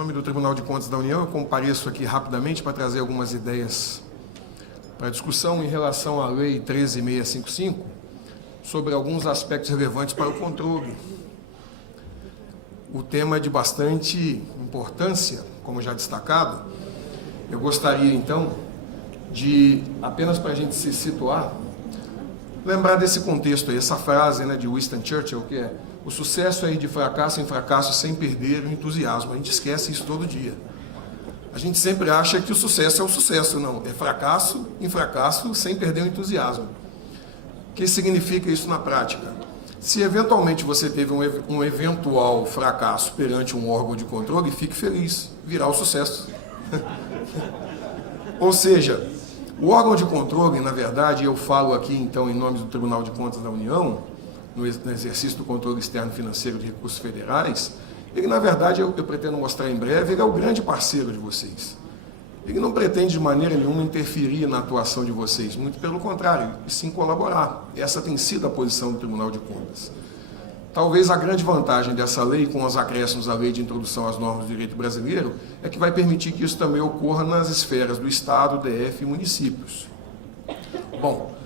nome do Tribunal de Contas da União, eu compareço aqui rapidamente para trazer algumas ideias para discussão em relação à Lei 13.655, sobre alguns aspectos relevantes para o controle. O tema é de bastante importância, como já destacado. Eu gostaria, então, de, apenas para a gente se situar, lembrar desse contexto aí, essa frase, né, de Winston Churchill, que é: o sucesso é ir de fracasso em fracasso sem perder o entusiasmo. A gente esquece isso todo dia. A gente sempre acha que o sucesso é o sucesso. Não, é fracasso em fracasso sem perder o entusiasmo. O que significa isso na prática? Se eventualmente você teve um eventual fracasso perante um órgão de controle, fique feliz, virá o sucesso. Ou seja, o órgão de controle, na verdade, eu falo aqui então em nome do Tribunal de Contas da União, no exercício do controle externo financeiro de recursos federais, ele, na verdade, eu pretendo mostrar em breve, ele é o grande parceiro de vocês. Ele não pretende de maneira nenhuma interferir na atuação de vocês, muito pelo contrário, e sim colaborar. Essa tem sido a posição do Tribunal de Contas. Talvez a grande vantagem dessa lei, com os acréscimos à Lei de Introdução às Normas do Direito Brasileiro, é que vai permitir que isso também ocorra nas esferas do Estado, DF e municípios. Bom,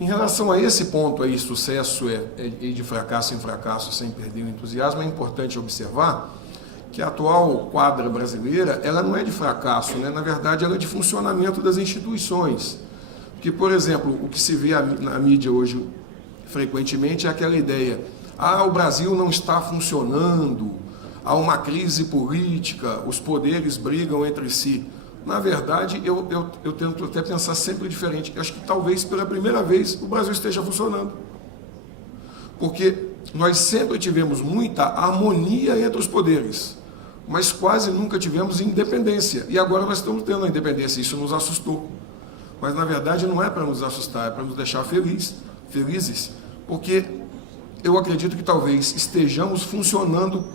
em relação a esse ponto aí, sucesso é de fracasso em fracasso sem perder o entusiasmo, é importante observar que a atual quadra brasileira, ela não é de fracasso, né? Na verdade, ela é de funcionamento das instituições. Porque, por exemplo, o que se vê na mídia hoje frequentemente é aquela ideia: o Brasil não está funcionando, há uma crise política, os poderes brigam entre si. Na verdade, eu tento até pensar sempre diferente. Eu acho que talvez pela primeira vez o Brasil esteja funcionando. Porque nós sempre tivemos muita harmonia entre os poderes, mas quase nunca tivemos independência. E agora nós estamos tendo a independência, isso nos assustou. Mas na verdade não é para nos assustar, é para nos deixar felizes, porque eu acredito que talvez estejamos funcionando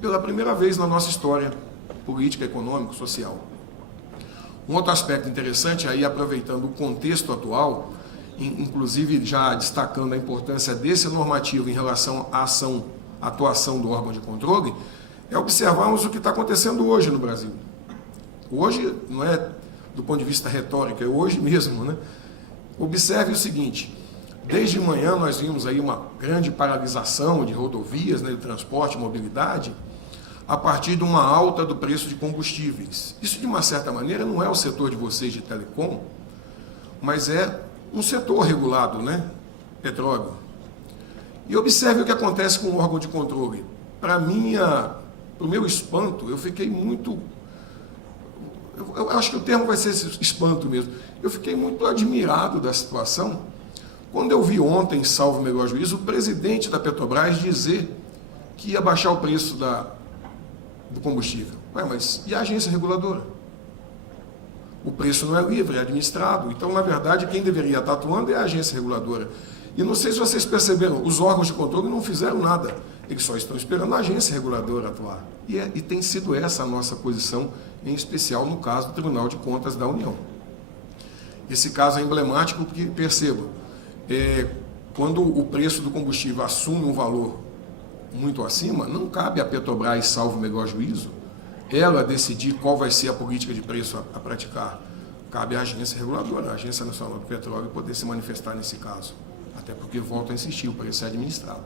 pela primeira vez na nossa história política, econômica, social. Um outro aspecto interessante, aí aproveitando o contexto atual, inclusive já destacando a importância desse normativo em relação à atuação do órgão de controle, é observarmos o que está acontecendo hoje no Brasil. Hoje, não é do ponto de vista retórico, é hoje mesmo, né? Observe o seguinte: desde manhã nós vimos aí uma grande paralisação de rodovias, né, de transporte e mobilidade, a partir de uma alta do preço de combustíveis. Isso, de uma certa maneira, não é o setor de vocês de telecom, mas é um setor regulado, né? Petróleo. E observe o que acontece com o órgão de controle. Para o meu espanto, eu fiquei muito... Eu acho que o termo vai ser espanto mesmo. Eu fiquei muito admirado da situação quando eu vi ontem, salvo o melhor juízo, o presidente da Petrobras dizer que ia baixar o preço do combustível. Mas e a agência reguladora? O preço não é livre, é administrado. Então, na verdade, quem deveria estar atuando é a agência reguladora. E não sei se vocês perceberam, os órgãos de controle não fizeram nada. Eles só estão esperando a agência reguladora atuar. E tem sido essa a nossa posição, em especial no caso do Tribunal de Contas da União. Esse caso é emblemático porque, perceba, quando o preço do combustível assume um valor muito acima, não cabe à Petrobras, salvo o melhor juízo, ela decidir qual vai ser a política de preço a praticar. Cabe à agência reguladora, a Agência Nacional do Petróleo, poder se manifestar nesse caso. Até porque, volto a insistir, o preço é administrado.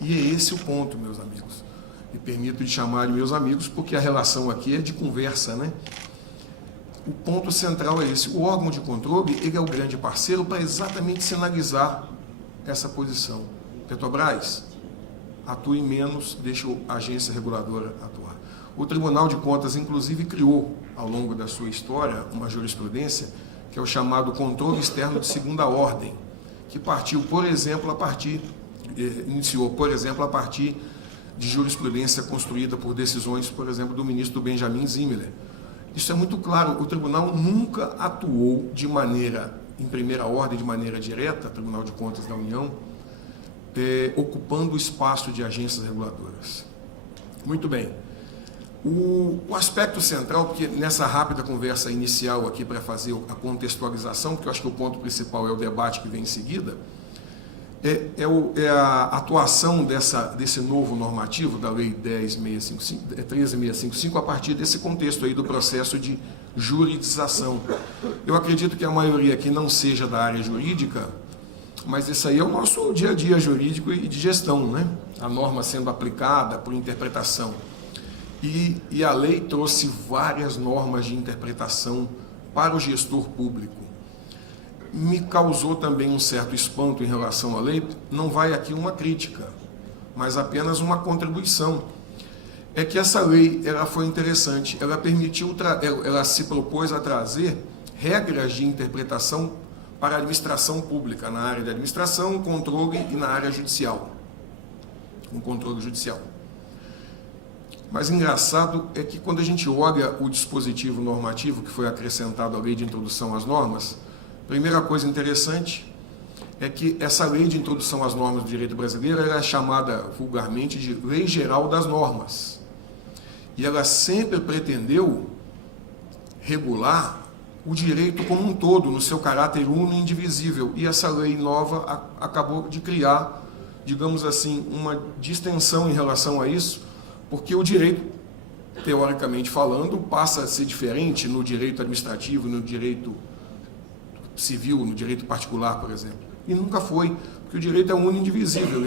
E é esse o ponto, meus amigos. Me permito de chamar de meus amigos, porque a relação aqui é de conversa, né? O ponto central é esse. O órgão de controle, ele é o grande parceiro para exatamente sinalizar essa posição. Petrobras, atue menos, deixa a agência reguladora atuar. O Tribunal de Contas, inclusive, criou, ao longo da sua história, uma jurisprudência que é o chamado controle externo de segunda ordem, que partiu, por exemplo, iniciou, por exemplo, a partir de jurisprudência construída por decisões, por exemplo, do ministro Benjamin Zimmerler. Isso é muito claro, o tribunal nunca atuou de maneira, em primeira ordem, de maneira direta, Tribunal de Contas da União, ocupando o espaço de agências reguladoras. Muito bem. O aspecto central, porque nessa rápida conversa inicial aqui para fazer a contextualização, porque eu acho que o ponto principal é o debate que vem em seguida, é a atuação desse novo normativo, da Lei 13.655, a partir desse contexto aí do processo de juridização. Eu acredito que a maioria aqui não seja da área jurídica, mas isso aí é o nosso dia a dia jurídico e de gestão, né? A norma sendo aplicada por interpretação. E a lei trouxe várias normas de interpretação para o gestor público. Me causou também um certo espanto em relação à lei, não vai aqui uma crítica, mas apenas uma contribuição. É que essa lei ela foi interessante, ela se propôs a trazer regras de interpretação para a administração pública, na área de administração, controle e na área judicial, um controle judicial. Mas engraçado é que quando a gente olha o dispositivo normativo que foi acrescentado à lei de introdução às normas, primeira coisa interessante é que essa lei de introdução às normas do direito brasileiro é chamada vulgarmente de Lei Geral das Normas. E ela sempre pretendeu regular o direito como um todo, no seu caráter uno e indivisível. E essa lei nova acabou de criar, digamos assim, uma distensão em relação a isso, porque o direito, teoricamente falando, passa a ser diferente no direito administrativo, no direito civil, no direito particular, por exemplo. E nunca foi, porque o direito é uno e indivisível,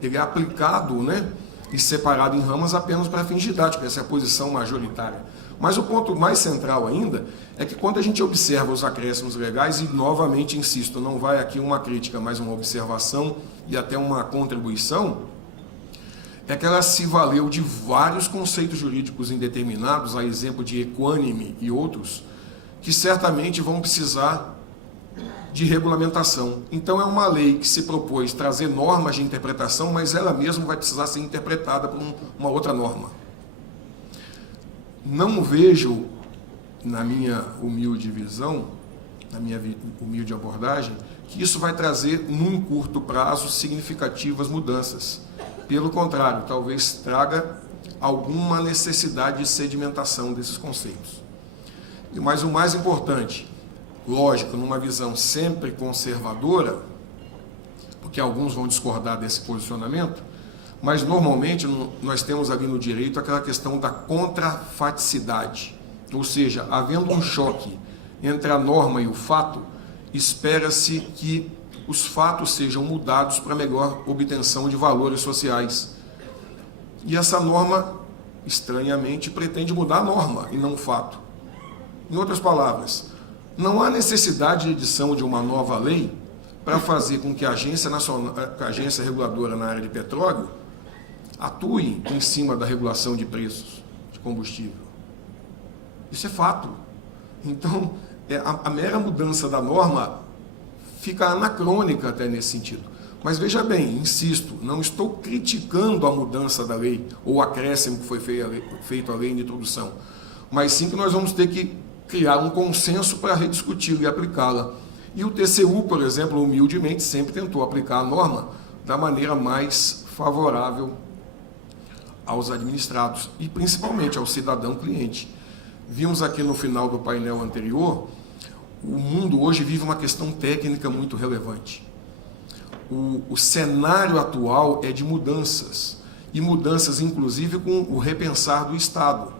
ele é aplicado, né, e separado em ramas apenas para fins didáticos, essa é a posição majoritária. Mas o ponto mais central ainda é que quando a gente observa os acréscimos legais, e novamente insisto, não vai aqui uma crítica, mas uma observação e até uma contribuição, é que ela se valeu de vários conceitos jurídicos indeterminados, a exemplo de equânime e outros, que certamente vão precisar de regulamentação. Então é uma lei que se propôs trazer normas de interpretação, mas ela mesma vai precisar ser interpretada por uma outra norma. Não vejo, na minha humilde visão, na minha humilde abordagem, que isso vai trazer, num curto prazo, significativas mudanças. Pelo contrário, talvez traga alguma necessidade de sedimentação desses conceitos. Mas o mais importante, lógico, numa visão sempre conservadora, porque alguns vão discordar desse posicionamento, mas normalmente nós temos ali no direito aquela questão da contrafaticidade, ou seja, havendo um choque entre a norma e o fato, espera-se que os fatos sejam mudados para melhor obtenção de valores sociais. E essa norma, estranhamente, pretende mudar a norma e não o fato. Em outras palavras, não há necessidade de edição de uma nova lei para fazer com que a agência reguladora na área de petróleo atue em cima da regulação de preços de combustível. Isso é fato. Então, a mera mudança da norma fica anacrônica até nesse sentido. Mas veja bem, insisto, não estou criticando a mudança da lei ou o acréscimo que foi feito à lei de introdução, mas sim que nós vamos ter que criar um consenso para rediscuti-la e aplicá-la. E o TCU, por exemplo, humildemente, sempre tentou aplicar a norma da maneira mais favorável aos administrados e principalmente ao cidadão cliente. Vimos aqui no final do painel anterior, o mundo hoje vive uma questão técnica muito relevante. O cenário atual é de mudanças, e mudanças inclusive com o repensar do Estado.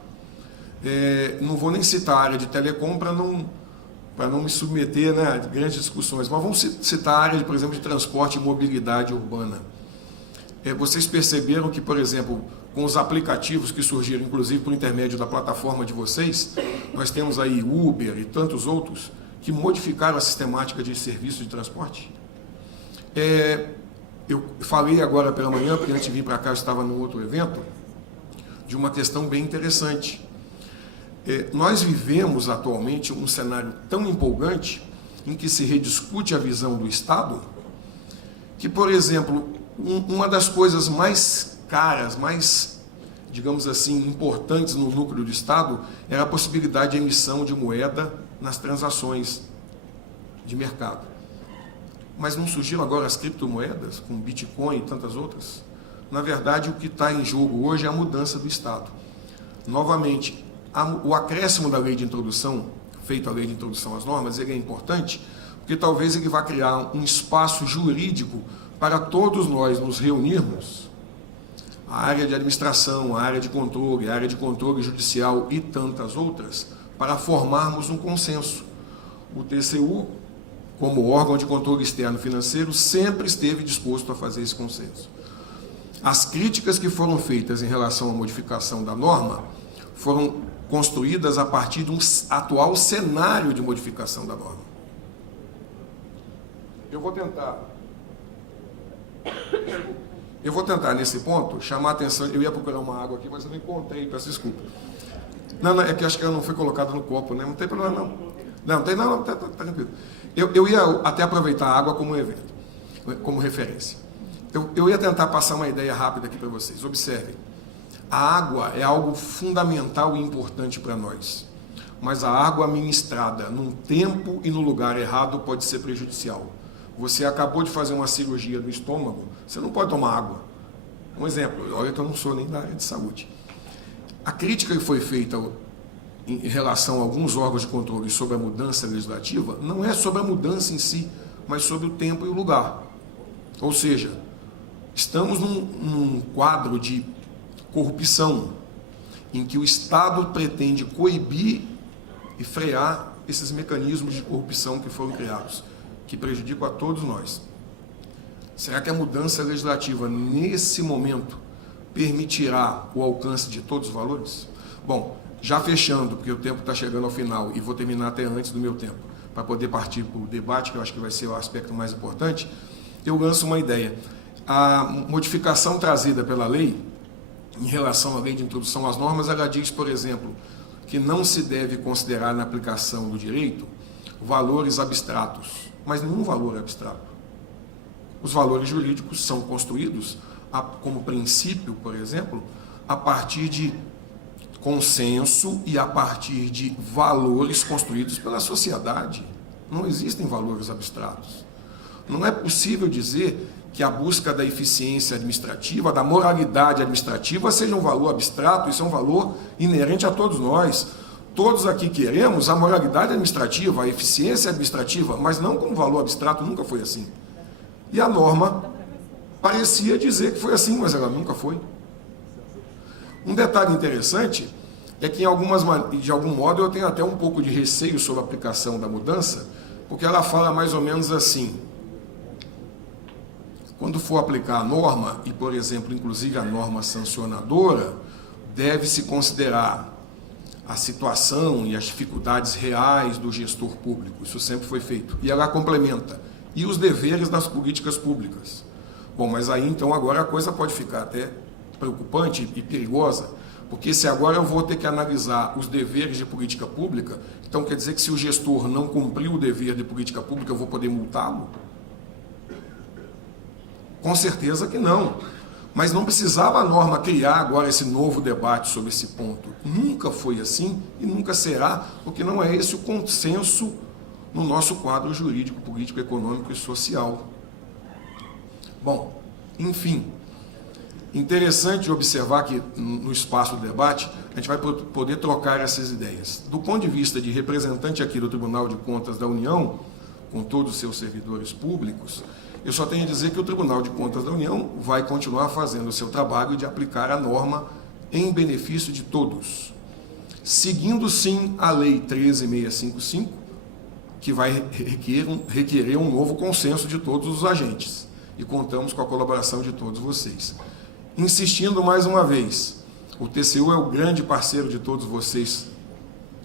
Não vou nem citar a área de telecom para não me submeter, né, a grandes discussões, mas vamos citar a área, por exemplo, de transporte e mobilidade urbana. Vocês perceberam que, por exemplo, com os aplicativos que surgiram, inclusive por intermédio da plataforma de vocês, nós temos aí Uber e tantos outros que modificaram a sistemática de serviço de transporte? Eu falei agora pela manhã, porque antes de vir para cá eu estava num outro evento, de uma questão bem interessante. Nós vivemos atualmente um cenário tão empolgante em que se rediscute a visão do Estado, que, por exemplo, uma das coisas mais caras, mais, digamos assim, importantes no núcleo do Estado era a possibilidade de emissão de moeda nas transações de mercado. Mas não surgiram agora as criptomoedas, com Bitcoin e tantas outras? Na verdade, o que está em jogo hoje é a mudança do Estado. Novamente, o acréscimo da lei de introdução, feito a lei de introdução às normas, ele é importante, porque talvez ele vá criar um espaço jurídico para todos nós nos reunirmos, a área de administração, a área de controle judicial e tantas outras, para formarmos um consenso. O TCU, como órgão de controle externo financeiro, sempre esteve disposto a fazer esse consenso. As críticas que foram feitas em relação à modificação da norma foram construídas a partir de um atual cenário de modificação da norma. Eu vou tentar, nesse ponto, chamar a atenção. Eu ia procurar uma água aqui, mas eu não encontrei, peço desculpa. Não, é que acho que ela não foi colocada no copo, né? Não tem problema, não. Não tem, não, tá tranquilo. Eu ia até aproveitar a água como evento, como referência. Eu ia tentar passar uma ideia rápida aqui para vocês. Observem. A água é algo fundamental e importante para nós. Mas a água ministrada num tempo e no lugar errado pode ser prejudicial. Você acabou de fazer uma cirurgia no estômago, você não pode tomar água. Um exemplo, olha que eu não sou nem da área de saúde. A crítica que foi feita em relação a alguns órgãos de controle sobre a mudança legislativa não é sobre a mudança em si, mas sobre o tempo e o lugar. Ou seja, estamos num quadro de corrupção, em que o Estado pretende coibir e frear esses mecanismos de corrupção que foram criados, que prejudicam a todos nós. Será que a mudança legislativa, nesse momento, permitirá o alcance de todos os valores? Bom, já fechando, porque o tempo está chegando ao final, e vou terminar até antes do meu tempo, para poder partir para o debate, que eu acho que vai ser o aspecto mais importante, eu lanço uma ideia. A modificação trazida pela lei, em relação à lei de introdução às normas, ela diz, por exemplo, que não se deve considerar na aplicação do direito valores abstratos, mas nenhum valor é abstrato. Os valores jurídicos são construídos, como princípio, por exemplo, a partir de consenso e a partir de valores construídos pela sociedade. Não existem valores abstratos. Não é possível dizer que a busca da eficiência administrativa, da moralidade administrativa, seja um valor abstrato. Isso é um valor inerente a todos nós. Todos aqui queremos a moralidade administrativa, a eficiência administrativa, mas não como valor abstrato, nunca foi assim. E a norma parecia dizer que foi assim, mas ela nunca foi. Um detalhe interessante é que, de algum modo, eu tenho até um pouco de receio sobre a aplicação da mudança, porque ela fala mais ou menos assim: quando for aplicar a norma, e, por exemplo, inclusive a norma sancionadora, deve-se considerar a situação e as dificuldades reais do gestor público. Isso sempre foi feito. E ela complementa: e os deveres das políticas públicas. Bom, mas aí, então, agora a coisa pode ficar até preocupante e perigosa, porque se agora eu vou ter que analisar os deveres de política pública, então quer dizer que se o gestor não cumpriu o dever de política pública, eu vou poder multá-lo? Com certeza que não. Mas não precisava a norma criar agora esse novo debate sobre esse ponto. Nunca foi assim e nunca será, porque não é esse o consenso no nosso quadro jurídico, político, econômico e social. Bom, enfim, interessante observar que no espaço do debate a gente vai poder trocar essas ideias. Do ponto de vista de representante aqui do Tribunal de Contas da União, com todos os seus servidores públicos, eu só tenho a dizer que o Tribunal de Contas da União vai continuar fazendo o seu trabalho de aplicar a norma em benefício de todos, seguindo sim a Lei 13.655, que vai requerer um novo consenso de todos os agentes, e contamos com a colaboração de todos vocês. Insistindo mais uma vez, o TCU é o grande parceiro de todos vocês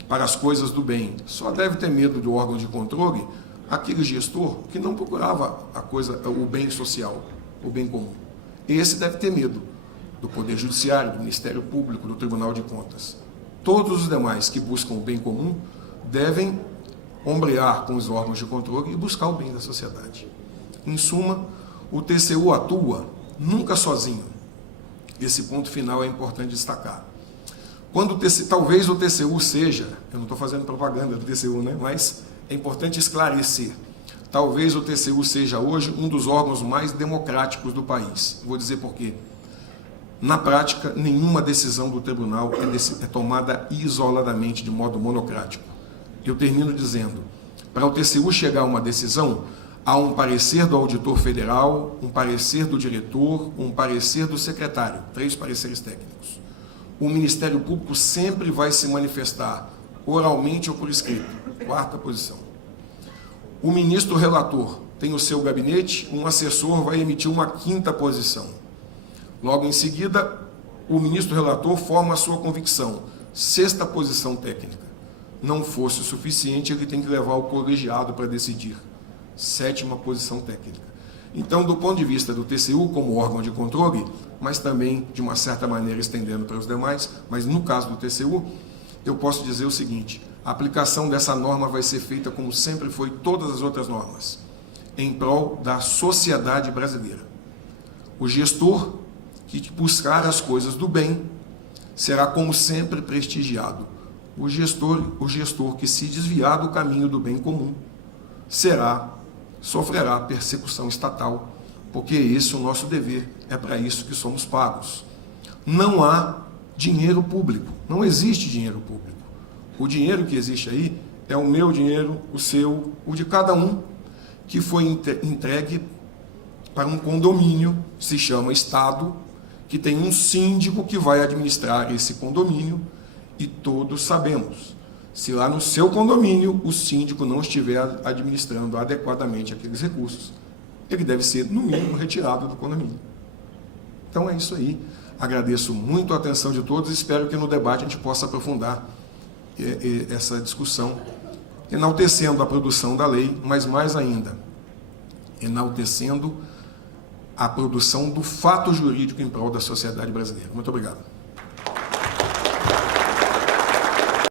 para as coisas do bem. Só deve ter medo do órgão de controle aquele gestor que não procurava o bem social, o bem comum. Esse deve ter medo do Poder Judiciário, do Ministério Público, do Tribunal de Contas. Todos os demais que buscam o bem comum devem ombrear com os órgãos de controle e buscar o bem da sociedade. Em suma, o TCU atua nunca sozinho. Esse ponto final é importante destacar. Talvez o TCU seja, eu não estou fazendo propaganda do TCU, né? Mas é importante esclarecer. Talvez o TCU seja hoje um dos órgãos mais democráticos do país. Vou dizer por quê. Na prática, nenhuma decisão do tribunal é tomada isoladamente, de modo monocrático. Eu termino dizendo, para o TCU chegar a uma decisão, há um parecer do auditor federal, um parecer do diretor, um parecer do secretário, 3 pareceres técnicos. O Ministério Público sempre vai se manifestar oralmente ou por escrito, 4ª posição. O ministro relator tem o seu gabinete, um assessor vai emitir uma 5ª posição. Logo em seguida, o ministro relator forma a sua convicção, 6ª posição técnica. Não fosse o suficiente, ele tem que levar o colegiado para decidir, 7ª posição técnica. Então, do ponto de vista do TCU como órgão de controle, mas também, de uma certa maneira, estendendo para os demais, mas no caso do TCU, eu posso dizer o seguinte: a aplicação dessa norma vai ser feita como sempre foi todas as outras normas, em prol da sociedade brasileira. O gestor que buscar as coisas do bem será, como sempre, prestigiado. O gestor que se desviar do caminho do bem comum sofrerá persecução estatal, porque esse é o nosso dever, é para isso que somos pagos. Não há dinheiro público, não existe dinheiro público. O dinheiro que existe aí é o meu dinheiro, o seu, o de cada um, que foi entregue para um condomínio, se chama Estado, que tem um síndico que vai administrar esse condomínio, e todos sabemos, se lá no seu condomínio o síndico não estiver administrando adequadamente aqueles recursos, ele deve ser, no mínimo, retirado do condomínio. Então é isso aí. Agradeço muito a atenção de todos e espero que no debate a gente possa aprofundar essa discussão, enaltecendo a produção da lei, mas mais ainda, enaltecendo a produção do fato jurídico em prol da sociedade brasileira. Muito obrigado.